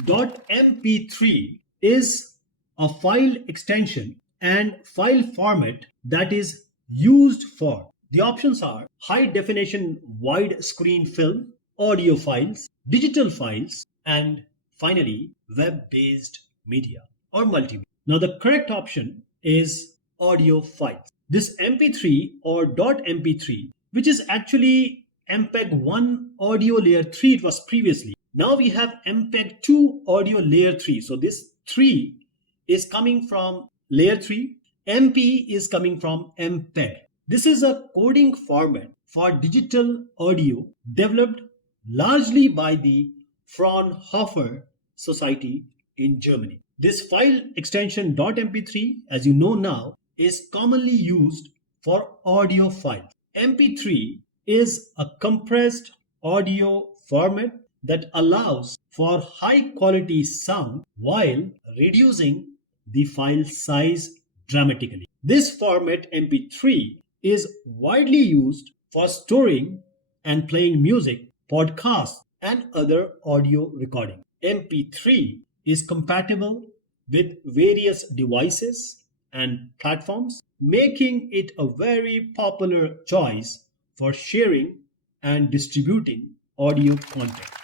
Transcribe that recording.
.mp3 is a file extension and file format that is used for. The options are high definition widescreen film, audio files, digital files, and finally web-based media or multimedia. Now the correct option is audio files. This mp3 or .mp3, which is actually MPEG-1 audio layer 3 it was previously. Now we have MPEG-2 audio layer 3. So this 3 is coming from layer 3. MP is coming from MPEG. This is a coding format for digital audio developed largely by the Fraunhofer Society in Germany. This file extension .mp3, as you know now, is commonly used for audio files. MP3 is a compressed audio format that allows for high quality sound while reducing the file size dramatically. This format MP3 is widely used for storing and playing music, podcasts, and other audio recording. MP3 is compatible with various devices and platforms, making it a very popular choice for sharing and distributing audio content.